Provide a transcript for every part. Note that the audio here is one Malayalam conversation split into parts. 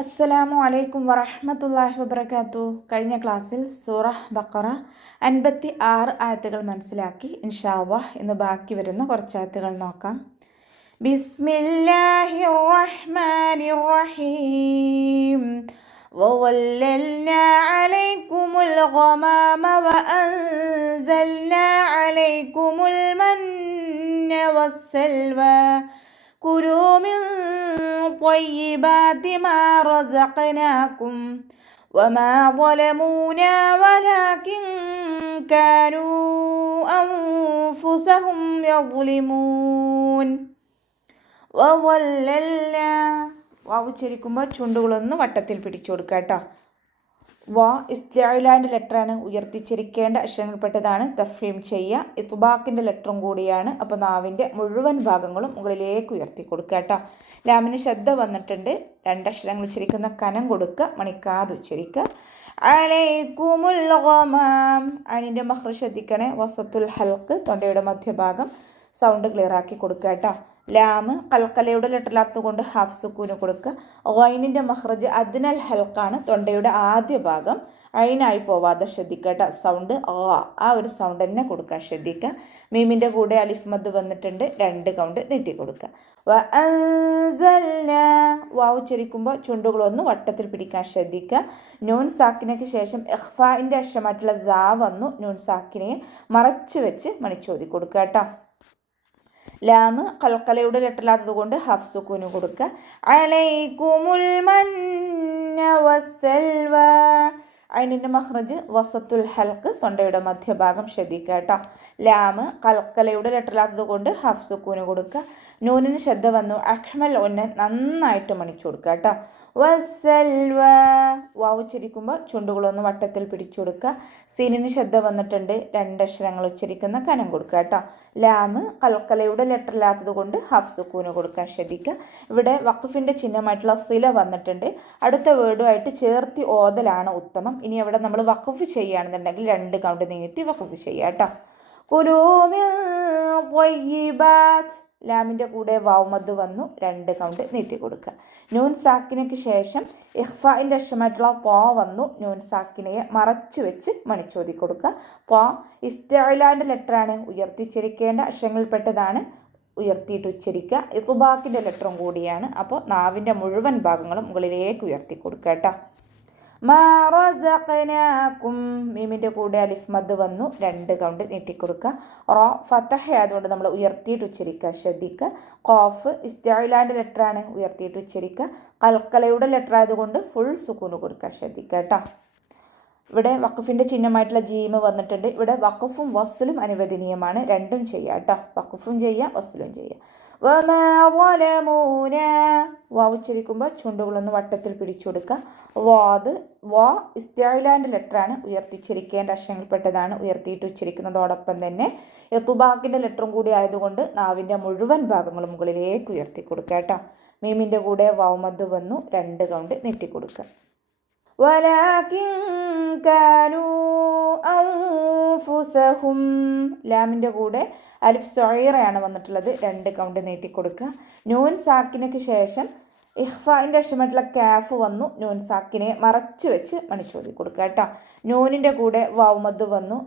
അസ്സലാമു അലൈക്കും വറഹ്മത്തുള്ളാഹി വബറകാതുഹു. കഴിഞ്ഞ ക്ലാസ്സിൽ സൂറ ബഖറ 56 ആയത്തുകൾ മനസ്സിലാക്കി. ഇൻഷാ അല്ലാഹ് ഇന്ന് ബാക്കി വരുന്ന കുറച്ച് ആയത്തുകൾ നോക്കാം. ബിസ്മില്ലാഹിർ റഹ്മാനിർ റഹീം. വവല്ലൽനാ അലൈക്കുമുൽ ഗമാമ വഅൻസൽനാ അലൈക്കുമുൽ മന്ന വസ്സൽവ കുലൂ മിൻ طيبات ما رزقناكم وما ظلمونا ولكن كانوا أنفسهم يظلمون. وظللنا വാവ് ഉച്ചരിക്കുമ്പോൾ ചുണ്ടുകളൊന്ന് വട്ടത്തിൽ പിടിച്ചു കൊടുക്കുക കേട്ടോ. വാ ഇസ്തിഅലാൻ്റെ ലെറ്ററാണ്, ഉയർത്തിച്ചിരിക്കേണ്ട അക്ഷരങ്ങൾപ്പെട്ടതാണ്. തഫ്ഹീം ചെയ്യുക. ഇത്ബാക്കിൻ്റെ ലെറ്ററും കൂടിയാണ്. അപ്പോൾ നാവിൻ്റെ മുഴുവൻ ഭാഗങ്ങളും മുകളിലേക്ക് ഉയർത്തി കൊടുക്കുക കേട്ടോ. ലാമിന് ശബ്ദ വന്നിട്ടുണ്ട്. രണ്ടക്ഷരങ്ങൾ ഉച്ചരിക്കുന്ന കനം കൊടുക്കുക, മണിക്കാതെ ഉച്ചരിക്കുക. അലൈക്കുമുൽ ഗമാം. അനിൻ്റെ മഖ്റജ് ശ്രദ്ധിക്കണേ. വസത്തുൽ ഹൽക്ക്, തൊണ്ടയുടെ മധ്യഭാഗം സൗണ്ട് ക്ലിയർ ആക്കി കൊടുക്കുക കേട്ടോ. ലാമ് കൽക്കലയുടെ ലെറ്ററിലാത്തത് കൊണ്ട് ഹാഫ് സുക്കൂന് കൊടുക്കുക. ഗൈനിൻ്റെ മഖ്റജ് അദ്നൽ ഹൽക്കാണ്, തൊണ്ടയുടെ ആദ്യ ഭാഗം അയിനായി പോവാതെ ശ്രദ്ധിക്കുക. സൗണ്ട് ആ ഒരു സൗണ്ട് തന്നെ കൊടുക്കുക, ശ്രദ്ധിക്കുക. മീമിൻ്റെ കൂടെ അലിഫ് മദ് വന്നിട്ടുണ്ട്, 2 കൗണ്ട് നീട്ടി കൊടുക്കുക. വാവ് ഉച്ചരിക്കുമ്പോൾ ചുണ്ടുകളൊന്ന് വട്ടത്തിൽ പിടിക്കാൻ ശ്രദ്ധിക്കുക. നൂൻ സാക്കിനയ്ക്ക് ശേഷം ഇഖ്ഫാഇൻ്റെ അക്ഷരമായിട്ടുള്ള സാ വന്നു. നൂൻ സാക്കിനെ മറച്ചു വെച്ച് മണിച്ചോതി കൊടുക്കുക കേട്ടോ. ലാമ് കൽക്കലയുടെ ലെറ്ററിലാത്തത് കൊണ്ട് ഹാഫ് സുക്കൂന് കൊടുക്കുക. അലൈക്കുമുൽ മന്ന വസ്സൽവ. അയിനിൻ്റെ മഖ്റജ് വസത്തുൽ ഹൽക്ക്, തൊണ്ടയുടെ മധ്യഭാഗം ശ്രദ്ധിക്കുക കേട്ടോ. ലാമ് കൽക്കലയുടെ ലെറ്ററിലാത്തത് കൊണ്ട് ഹാഫ് സുക്കൂന് കൊടുക്കുക. നൂനിന് ശബ്ദ വന്നു. അഹ്മൽ ഒന്നെ നന്നായിട്ട് മണിച്ചു കൊടുക്കുക കേട്ടോ. വസ്സൽവ. വാവ് ഉച്ചരിക്കുമ്പോൾ ചുണ്ടുകളൊന്ന് വട്ടത്തിൽ പിടിച്ചു കൊടുക്കുക. സീനിന് ശബ്ദ വന്നിട്ടുണ്ട്. 2 അക്ഷരങ്ങൾ ഉച്ചരിക്കുന്ന കനം കൊടുക്കുക കേട്ടോ. ലാമ് കൽക്കലയുടെ ലെറ്ററില്ലാത്തത് കൊണ്ട് ഹാഫ് സുക്കൂന് കൊടുക്കാൻ ശ്രദ്ധിക്കുക. ഇവിടെ വഖഫിൻ്റെ ചിഹ്നമായിട്ടുള്ള സില വന്നിട്ടുണ്ട്. അടുത്ത വേർഡുമായിട്ട് ചേർത്തി ഓതലാണ് ഉത്തമം. ഇനി അവിടെ നമ്മൾ വഖഫ് ചെയ്യുകയാണെന്നുണ്ടെങ്കിൽ 2 കൗണ്ട് നീട്ടി വഖഫ് ചെയ്യുക കേട്ടോ. കുലൂ മിൻ ത്വയ്യിബാത്ത്. ലാമിൻ്റെ കൂടെ വാവ് മദ് വന്നു, 2 കൗണ്ട് നീട്ടി കൊടുക്കുക. നൂൻ സാക്കിനയ്ക്ക് ശേഷം ഇഖ്ഫാഇൻ്റെ അക്ഷരമായിട്ടുള്ള ത്വാ വന്നു. നൂൻ സാക്കിനയെ മറച്ചു വെച്ച് മണിച്ചോതി കൊടുക്കുക. ത്വാ ഇസ്തിഅലാൻ്റെ ലെറ്ററാണ്, ഉയർത്തിച്ചിരിക്കേണ്ട അക്ഷരങ്ങളിൽപ്പെട്ടതാണ്. ഉയർത്തിയിട്ട് ഉച്ചരിക്കുക. ഇത്ബാക്കിൻ്റെ ലെറ്ററും കൂടിയാണ്. അപ്പോൾ നാവിൻ്റെ മുഴുവൻ ഭാഗങ്ങളും മുകളിലേക്ക് ഉയർത്തി കൊടുക്കുക കേട്ടോ. മാ റസഖനാകും. മീമിൻ്റെ കൂടെ അലിഫ് മദ് വന്നു, 2 കൗണ്ട് നീട്ടിക്കൊടുക്കുക. റോ ഫതഹ ആയതുകൊണ്ട് നമ്മൾ ഉയർത്തിയിട്ട് ഉച്ചരിക്കുക, ശ്രദ്ധിക്കുക. ഖാഫ് ഇസ്തിഅലാൻ്റെ ലെറ്ററാണ്, ഉയർത്തിയിട്ട് ഉച്ചരിക്കുക. കൽക്കലയുടെ ലെറ്റർ ആയതുകൊണ്ട് ഫുൾ സുക്കൂന് കൊടുക്കുക, ശ്രദ്ധിക്കുക കേട്ടോ. ഇവിടെ വഖഫിൻ്റെ ചിഹ്നമായിട്ടുള്ള ജീമ് വന്നിട്ടുണ്ട്. ഇവിടെ വഖഫും വസ്ലും അനുവദനീയമാണ്, രണ്ടും ചെയ്യുക കേട്ടോ. വഖഫും ചെയ്യുക, വസ്ലും ചെയ്യുക. വാവ് ഉച്ചരിക്കുമ്പോൾ ചുണ്ടുകളൊന്ന് വട്ടത്തിൽ പിടിച്ചു കൊടുക്കുക. വാ ഇസ്തിഅലാൻ്റെ ലെറ്ററാണ്, ഉയർത്തിച്ചിരിക്കേണ്ട അക്ഷരങ്ങളിൽപ്പെട്ടതാണ്. ഉയർത്തിയിട്ട് ഉച്ചരിക്കുന്നതോടൊപ്പം തന്നെ ഇത്ബാക്കിൻ്റെ ലെറ്ററും കൂടി ആയതുകൊണ്ട് നാവിൻ്റെ മുഴുവൻ ഭാഗങ്ങളും മുകളിലേക്ക് ഉയർത്തി കൊടുക്കുക കേട്ടോ. മീമിൻ്റെ കൂടെ വാവ് മദ് വന്നു, 2 കൗണ്ട് നീട്ടിക്കൊടുക്കുക. വലാകിൻ കാനൂ അൻഫുസഹും. ലാമിൻ്റെ കൂടെ അലിഫ് സൊയറയാണ് വന്നിട്ടുള്ളത്, 2 കൗണ്ട് നീട്ടിക്കൊടുക്കുക. നൂൻ സാക്കിനയ്ക്ക് ശേഷം ഇഖ്ഫാഇൻ്റെ അക്ഷരമായിട്ടുള്ള കാഫ് വന്നു. നൂൻ സാക്കിനെ മറച്ചു വെച്ച് മണിച്ചോതി കൊടുക്കുക കേട്ടോ. നൂനിൻ്റെ കൂടെ വാവ് മദ് വന്നു.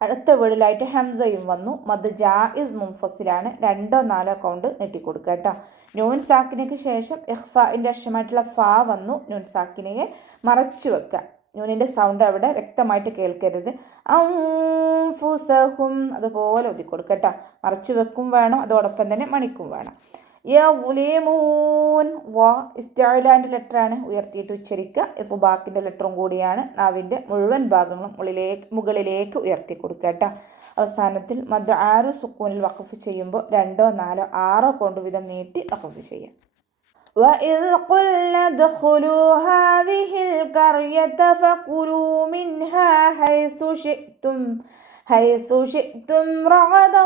അടുത്ത വേർഡിലായിട്ട് ഹംസയും വന്നു. മദ് ജായിസ് മുൻഫസിലാണ്, 2 4 കൗണ്ട് നീട്ടിക്കൊടുക്കുക കേട്ടോ. നൂൻ സാക്കിനയ്ക്ക് ശേഷം ഇഖ്ഫാഇൻ്റെ അക്ഷരമായിട്ടുള്ള ഫാ വന്നു. നൂൻ സാക്കിനെ മറച്ചു വെക്കുക. നൂനിൻ്റെ സൗണ്ട് അവിടെ വ്യക്തമായിട്ട് കേൾക്കരുത്. അൻഫുസഹും അതുപോലെ ഒതുക്കൊടുക്കുക കേട്ടോ. മറച്ചു വെക്കും വേണം, അതോടൊപ്പം തന്നെ മണിക്കും വേണം. യൗലിമൂൻ. വാ ഇസ്തിഅലാൻ്റെ ലെറ്ററാണ്, ഉയർത്തിയിട്ട് ഉച്ചരിക്കുക. ഇത്ബാക്കിൻ്റെ ലെറ്ററും കൂടിയാണ്. നാവിൻ്റെ മുഴുവൻ ഭാഗങ്ങളും മുകളിലേക്ക് ഉയർത്തി കൊടുക്കുക കേട്ടോ. അവസാനത്തിൽ മദ് 6 സുക്കൂനിൽ വഖഫ് ചെയ്യുമ്പോൾ 2 4 6 കൊണ്ട് വീതം നീട്ടി വഖഫ് ചെയ്യാം. وَإِذْ قُلْنَا ادْخُلُوا هَٰذِهِ الْقَرْيَةَ فَكُلُوا مِنْهَا حَيْثُ شِئْتُمْ رَغَدًا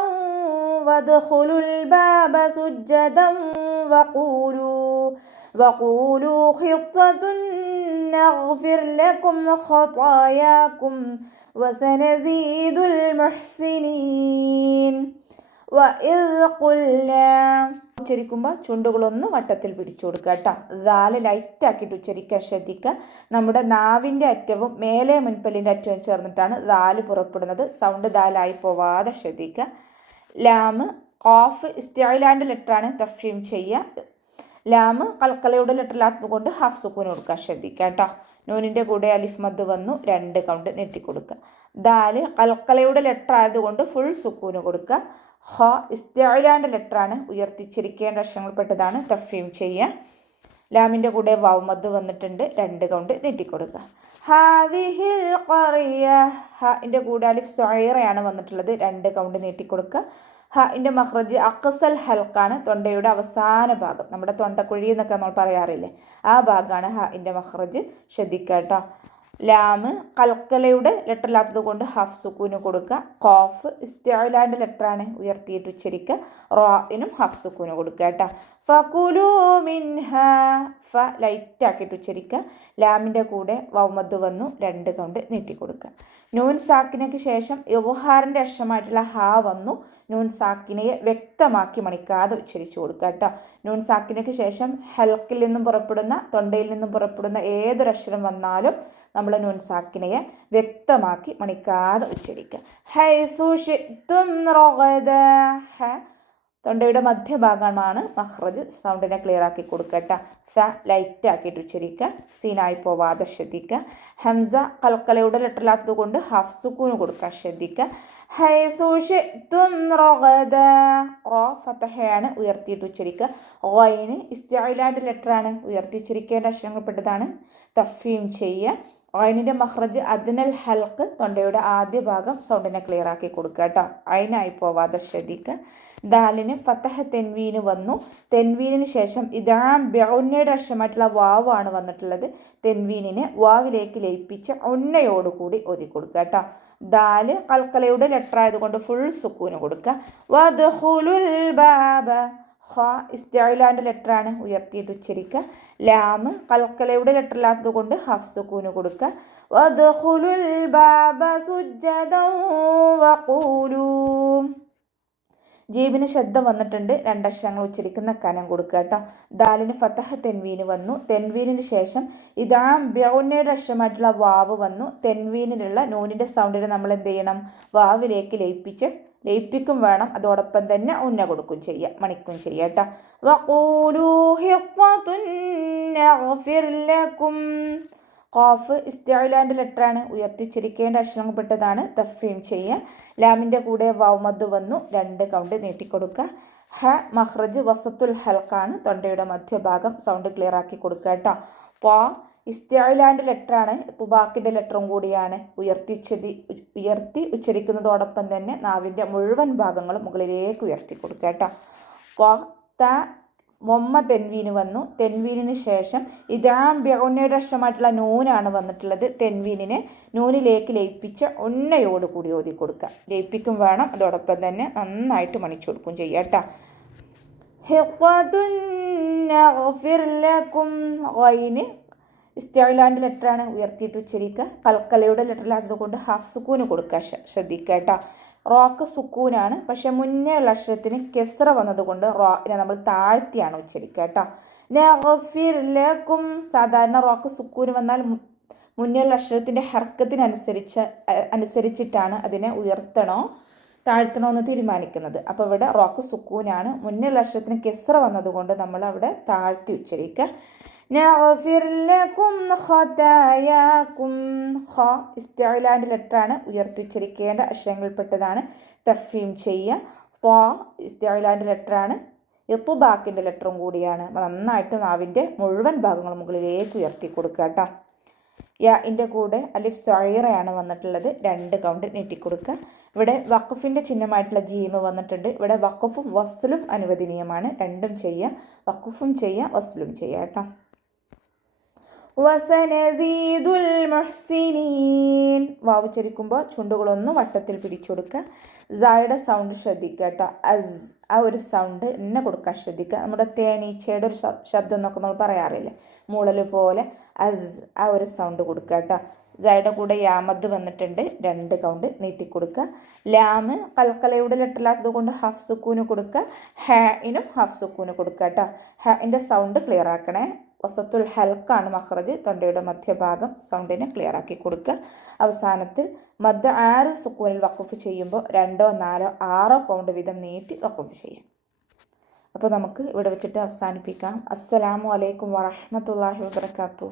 وَادْخُلُوا الْبَابَ سُجَّدًا وَقُولُوا حِطَّةٌ نَغْفِرْ لَكُمْ خَطَايَاكُمْ وَسَنَزِيدُ الْمُحْسِنِينَ. وَإِذْ قُلْنَا ഉച്ചരിക്കുമ്പോൾ ചുണ്ടുകളൊന്ന് വട്ടത്തിൽ പിടിച്ചു കൊടുക്കുക കേട്ടോ. ദാല് ലൈറ്റാക്കിയിട്ട് ഉച്ചരിക്കാൻ ശ്രദ്ധിക്കുക. നമ്മുടെ നാവിൻ്റെ അറ്റവും മേലെ മുൻപല്ലിൻ്റെ അറ്റവും ചേർന്നിട്ടാണ് ദാല് പുറപ്പെടുന്നത്. സൗണ്ട് ദാലായി പോവാതെ ശ്രദ്ധിക്കുക. ലാമ് ഖാഫ് ഇസ്തിഅലാൻ്റെ ലെറ്ററാണ്, തഫ്ഹീം ചെയ്യുക. ലാമ് കൽക്കലയുടെ ലെറ്ററിലാത്തത് കൊണ്ട് ഹാഫ് സുക്കൂൻ കൊടുക്കാൻ ശ്രദ്ധിക്കുക കേട്ടോ. നൂനിൻ്റെ കൂടെ അലിഫ് മദ് വന്നു, 2 കൗണ്ട് നീട്ടിക്കൊടുക്കുക. ദാല് കൽക്കലയുടെ ലെറ്റർ ആയതുകൊണ്ട് ഫുൾ സുക്കൂന് കൊടുക്കുക. ഹ ഇസ്തിഅലാൻ്റെ ലെറ്ററാണ്, ഉയർത്തിച്ചിരിക്കേണ്ട അക്ഷരങ്ങൾപ്പെട്ടതാണ്, തഫ്ഹീം ചെയ്യുക. ലാമിൻ്റെ കൂടെ വാവ് മദ് വന്നിട്ടുണ്ട്, 2 കൗണ്ട് നീട്ടിക്കൊടുക്കുക. ഹാദിഹിൽ ഖറിയ, ഹാൻ്റെ കൂടെ അലിഫ് സ്വൈറയാണ് വന്നിട്ടുള്ളത്, 2 കൗണ്ട് നീട്ടിക്കൊടുക്കുക. ഹാൻ്റെ മഖ്റജ് അഖ്സൽ ഹൽക്കാണ്, തൊണ്ടയുടെ അവസാന ഭാഗം, നമ്മുടെ തൊണ്ടക്കുഴി എന്നൊക്കെ നമ്മൾ പറയാറില്ലേ, ആ ഭാഗമാണ് ഹാൻ്റെ മഖ്റജ്, ശ്രദ്ധിക്കുക കേട്ടോ. ലാമ് കൽക്കലയുടെ ലെറ്ററിലാത്തത് കൊണ്ട് ഹാഫ് സുക്കൂന് കൊടുക്കുക. ഖാഫ് ഇസ്തിഅലാൻ്റെ ലെറ്ററാണ്, ഉയർത്തിയിട്ട് ഉച്ചരിക്കുക. റാഇനും ഹാഫ് സുക്കൂന് കൊടുക്കുക കേട്ടോ. ഫകുലൂ മിൻഹ, ഫ ലൈറ്റാക്കിയിട്ട് ഉച്ചരിക്കുക. ലാമിൻ്റെ കൂടെ വൗമദ് വന്നു, 2 കൗണ്ട് നീട്ടിക്കൊടുക്കുക. നൂൻ സാക്കിനയ്ക്ക് ശേഷം ഇദ്ഹാറിൻ്റെ അക്ഷരമായിട്ടുള്ള ഹാ വന്നു. നൂൻ സാക്കിനയെ വ്യക്തമാക്കി മണിക്കാതെ ഉച്ചരിച്ചു കൊടുക്കുക കേട്ടോ. നൂൻ സാക്കിനയ്ക്ക് ശേഷം ഹൽക്കിൽ നിന്നും പുറപ്പെടുന്ന, തൊണ്ടയിൽ നിന്നും പുറപ്പെടുന്ന ഏതൊരക്ഷരം വന്നാലും നമ്മൾ നൂൻ സാക്കിനയെ വ്യക്തമാക്കി മണിക്കാതെ ഉച്ചരിക്കുക. ഹൈസു ശിഅ്തും റഗദ, ഹ തൊണ്ടയുടെ മധ്യഭാഗമാണ് മഖ്റജ്, സൗണ്ടിനെ ക്ലിയർ ആക്കി കൊടുക്കുക കേട്ടോ. സ ലൈറ്റ് ആക്കിയിട്ട് ഉച്ചരിക്കുക, സീനായി പോവാതെ ശ്രദ്ധിക്കുക. ഹംസ കൽക്കലയുടെ ലെറ്ററിലാത്തത് കൊണ്ട് ഹാഫ് സുക്കൂന് കൊടുക്കാൻ ശ്രദ്ധിക്കുക. ഹൈസു ശിഅ്തും റഗദ, റോ ഫതഹയാണ്, ഉയർത്തിയിട്ട് ഉച്ചരിക്കുക. ഗൈന് ഇസ്തിഅലാൻ്റെ ലെറ്ററാണ്, ഉയർത്തി ഉച്ചരിക്കേണ്ട അക്ഷരങ്ങൾപ്പെട്ടതാണ്, തഫ്ഹീം ചെയ്യുക. ഐനിൻ്റെ മഖ്റജ് അദ്നൽ ഹൽക്ക്, തൊണ്ടയുടെ ആദ്യ ഭാഗം, സൗണ്ടിനെ ക്ലിയർ ആക്കി കൊടുക്കുക കേട്ടോ. ഐനായി പോവാതെ ശ്രദ്ധിക്കുക. ദാലിന് ഫതഹ തെൻവീന് വന്നു. തെൻവീനിന് ശേഷം ഇദാം ബിഉന്നയുടെ അക്ഷരമായിട്ടുള്ള വാവാണ് വന്നിട്ടുള്ളത്. തെൻവീനിനെ വാവിലേക്ക് ലയിപ്പിച്ച് ഉന്നയോടുകൂടി ഓതി കൊടുക്കുക കേട്ടോ. ദാല് കൽക്കലയുടെ ലെറ്റർ ആയതുകൊണ്ട് ഫുൾ സുക്കൂന് കൊടുക്കുക. വദ്ഖുലുൽ ബാബ, ഖ ഇസ്തിഅലാൻ്റെ ലെറ്ററാണ്, ഉയർത്തിയിട്ട് ഉച്ചരിക്കുക. ലാമ് കൽക്കലയുടെ ലെറ്ററിലാത്തത് കൊണ്ട് ഹാഫ് സുക്കൂന് കൊടുക്കുക. വദ്ഖുലുൽ ബാബ സുജ്ജദൻ വഖൂലൂ, ജീബിന് ശബ്ദം വന്നിട്ടുണ്ട്, 2 അക്ഷരങ്ങൾ ഉച്ചരിക്കുന്ന കനം കൊടുക്കുക കേട്ടോ. ദാലിന് ഫതഹ തെൻവീന് വന്നു. തെൻവീനിന് ശേഷം ഇദാം ബിഉന്നയുടെ അക്ഷരമായിട്ടുള്ള വാവ് വന്നു. തെൻവീനിലുള്ള നൂനിൻ്റെ സൗണ്ടിന് നമ്മൾ എന്ത് ചെയ്യണം, വാവിലേക്ക് ലയിപ്പിക്കും വേണം, അതോടൊപ്പം തന്നെ ഉന്ന കൊടുക്കും ചെയ്യുക, മണിക്കും ചെയ്യുക കേട്ടോ. വഖൂലൂ ഹിത്വതുൻ നഗ്ഫിർ ലക്കും, ഖാഫ് ഇസ്തിഅലാൻ്റെ ലെറ്ററാണ്, ഉയർത്തിച്ചിരിക്കേണ്ട അക്ഷരങ്ങൾപ്പെട്ടതാണ്, തഫ്ഹീം ചെയ്യുക. ലാമിൻ്റെ കൂടെ വാവ് മദ് വന്നു, 2 കൗണ്ട് നീട്ടിക്കൊടുക്കുക. ഹ മഖ്റജ് വസത്തുൽ ഹൽക്കാണ്, തൊണ്ടയുടെ മധ്യഭാഗം, സൗണ്ട് ക്ലിയർ ആക്കി കൊടുക്കുക കേട്ടോ. പ ഇസ്തിഅലാൻ്റെ ലെറ്ററാണ്, തുബാക്കിൻ്റെ ലെറ്ററും കൂടിയാണ്, ഉയർത്തി ഉച്ചരിക്കുന്നതോടൊപ്പം തന്നെ നാവിൻ്റെ മുഴുവൻ ഭാഗങ്ങളും മുകളിലേക്ക് ഉയർത്തി കൊടുക്കുക കേട്ടോ. ക ത മൊമ്മ തെൻവീന് വന്നു. തെൻവീനിന് ശേഷം ഇദാം ബിഉന്നയുടെ അക്ഷരമായിട്ടുള്ള നൂനാണ് വന്നിട്ടുള്ളത്. തെൻവീനിനെ നൂനിലേക്ക് ലയിപ്പിച്ച് ഉന്നയോടുകൂടി ഓതി കൊടുക്കുക, ലയിപ്പിക്കും വേണം, അതോടൊപ്പം തന്നെ നന്നായിട്ട് മണിച്ചു കൊടുക്കും ചെയ്യുക കേട്ടോ. ഹിത്വതുൻ നഗ്ഫിർ ലക്കും, ഗൈന് ഇസ്തിഅലാൻ്റെ ലെറ്ററാണ്, ഉയർത്തിയിട്ട് ഉച്ചരിക്കുക. കൽക്കലയുടെ ലെറ്ററിലാത്തത് കൊണ്ട് ഹാഫ് സുക്കൂന് കൊടുക്കുക, ശ്രദ്ധിക്കുക കേട്ടോ. റോക്ക് സുക്കൂനാണ്, പക്ഷെ മുന്നേ ഉള്ള അക്ഷരത്തിന് കെസ്റ വന്നതുകൊണ്ട് റോനെ നമ്മൾ താഴ്ത്തിയാണ് ഉച്ചരിക്കുക കേട്ടോ. നഗ്ഫിർ ലക്കും, സാധാരണ റോക്ക് സുക്കൂന് വന്നാൽ മുന്നേ ഉള്ള അക്ഷരത്തിൻ്റെ അനുസരിച്ചിട്ടാണ് അതിനെ ഉയർത്തണോ താഴ്ത്തണോ എന്ന് തീരുമാനിക്കുന്നത്. അപ്പോൾ ഇവിടെ റോക്ക് സുക്കൂനാണ്, മുന്നേ ഉള്ള അക്ഷരത്തിന് കെസ്റ വന്നതുകൊണ്ട് നമ്മൾ അവിടെ താഴ്ത്തി ഉച്ചരിക്കുക. നഗ്ഫിർ ലക്കും ഖതായാക്കും, ഖ ഇസ്തിഅലാൻ്റെ ലെറ്ററാണ്, ഉയർത്തിച്ചിരിക്കേണ്ട അക്ഷരങ്ങളിൽപ്പെട്ടതാണ്, തഫ്ഹീം ചെയ്യുക. ഖ ഇസ്തിഅലാൻ്റെ ലെറ്ററാണ്, ഇത്ബാക്കിൻ്റെ ലെറ്ററും കൂടിയാണ്, നന്നായിട്ട് നാവിൻ്റെ മുഴുവൻ ഭാഗങ്ങളും മുകളിലേക്ക് ഉയർത്തി കൊടുക്കുക കേട്ടോ. യാഇൻ്റെ കൂടെ അലിഫ് സ്വൈറയാണ് വന്നിട്ടുള്ളത്, 2 കൗണ്ട് നീട്ടിക്കൊടുക്കുക. ഇവിടെ വഖഫിൻ്റെ ചിഹ്നമായിട്ടുള്ള ജീമ് വന്നിട്ടുണ്ട്. ഇവിടെ വഖഫും വസ്ലും അനുവദനീയമാണ്, രണ്ടും ചെയ്യുക, വഖഫും ചെയ്യുക, വസ്ലും ചെയ്യുക കേട്ടോ. വസനസീദുൽ മുഹ്സിനീൻ. വാവ് ഉച്ചരിക്കുമ്പോൾ ചുണ്ടുകളൊന്ന് വട്ടത്തിൽ പിടിച്ചു കൊടുക്കുക. സായുടെ സൗണ്ട് ശ്രദ്ധിക്കുക കേട്ടോ. അസ് ആ ഒരു സൗണ്ട് എന്നെ കൊടുക്കാൻ ശ്രദ്ധിക്കുക. നമ്മുടെ തേനീച്ചയുടെ ഒരു ശബ്ദം എന്നൊക്കെ നമ്മൾ പറയാറില്ലേ, മൂളൽ പോലെ. അസ് ആ ഒരു സൗണ്ട് കൊടുക്കുക കേട്ടോ. സായുടെ കൂടെ യാമദ് വന്നിട്ടുണ്ട്, 2 കൗണ്ട് നീട്ടിക്കൊടുക്കുക. ലാമ് കൽക്കലയുടെ ലെറ്ററിലാത്തത് കൊണ്ട് ഹാഫ് സുക്കൂന് കൊടുക്കുക. ഹാഇനും ഹാഫ് സുക്കൂന് കൊടുക്കുക കേട്ടോ. ഹാഇൻ്റെ സൗണ്ട് ക്ലിയർ ആക്കണേ. വസത്തുൽ ഹൽക്കാണ് മഖ്റജ്, തൊണ്ടയുടെ മധ്യഭാഗം. സൗണ്ടിനെ ക്ലിയർ ആക്കി കൊടുക്കുക. അവസാനത്തിൽ മദ് 6 സുക്കൂനിൽ വഖഫ് ചെയ്യുമ്പോൾ 2, 4, 6 കൗണ്ട് വീതം നീട്ടി വഖഫ് ചെയ്യാം. അപ്പോൾ നമുക്ക് ഇവിടെ വെച്ചിട്ട് അവസാനിപ്പിക്കാം. അസ്സലാമു അലൈക്കും വറഹ്മത്തുള്ളാഹി വബറകാതുഹു.